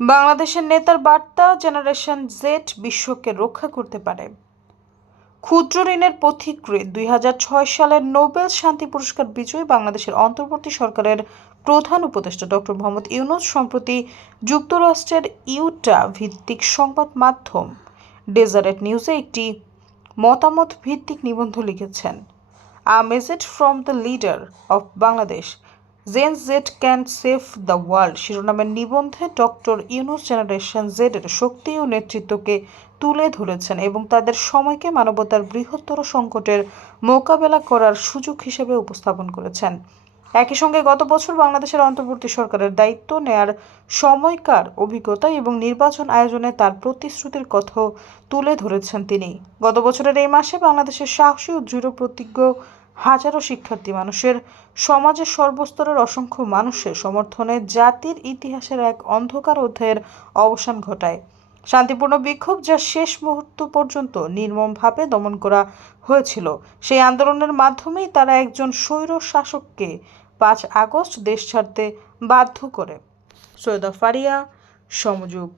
বাংলাদেশের নেতার বার্তা, জেনারেশন জেড বিশ্বকে রক্ষা করতে পারে। ক্ষুদ্র ঋণের পথিকৃৎ 2006 সালের নোবেল শান্তি পুরস্কার বিজয়ী বাংলাদেশের অন্তর্বর্তী সরকারের প্রধান উপদেষ্টা ডক্টর মোহাম্মদ ইউনূস সম্প্রতি যুক্তরাষ্ট্রের ইউটা ভিত্তিক সংবাদ মাধ্যম ডেজারেট নিউজে একটি মতামত ভিত্তিক নিবন্ধ লিখেছেন। A message from the leader of Bangladesh, Gen Z can save the world শিরোনামের নিবন্ধে ডক্টর ইউনূস জেনারেশন জেডের শক্তি ও নেতৃত্বকে তুলে ধরেছেন এবং তাদের সময়কে মানবতার বৃহত্তর সংকটের মোকাবেলা করার সুযোগ হিসেবে উপস্থাপন করেছেন। একই সঙ্গে গত বছর বাংলাদেশের অন্তর্বর্তী সরকারের দায়িত্ব নেয়ার সময়কার অভিজ্ঞতা এবং নির্বাচন আয়োজনে তার প্রতিশ্রুতির কথাও তুলে ধরেছেন তিনি। গত বছরের এই মাসে বাংলাদেশের সাহসী ও দৃঢ় প্রতিজ্ঞ হাজারো শিক্ষার্থী মানুষের সমাজের সর্বস্তরের অসংখ্য মানুষের সমর্থনে জাতির ইতিহাসের এক অন্ধকার অধ্যায়ের অবসান ঘটায়। শান্তিপূর্ণ বিক্ষোভ যা শেষ মুহূর্ত পর্যন্ত নির্মমভাবে দমন করা হয়েছিল, সেই আন্দোলনের মাধ্যমেই তারা একজন স্বৈর শাসককে 5 আগস্ট দেশ ছাড়তে বাধ্য করে। সৈয়দা ফারিয়া, সমযুগ।